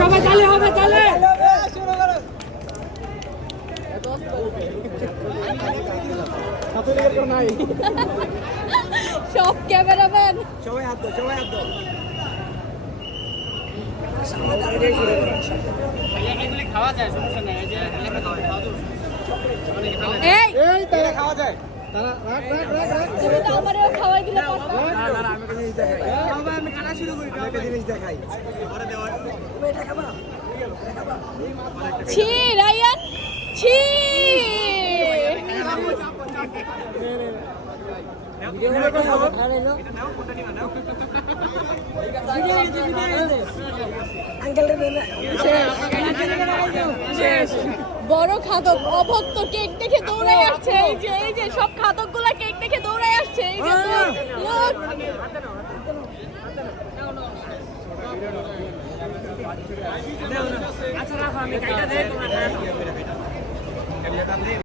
সবাই হবে সব ক্যামেরাম্যান। সবাই হাত সবাই হাত দাও এই এই তারা বড় খাদক অভক্ত কেক দেখে দৌড়াই আসছে এই যে। যে সব খাদকগুলা কেক দেখে দৌড়ায় আসছে। এই যে লোক আচ্ছা রাখো আমি কাইটা দেই তোমরা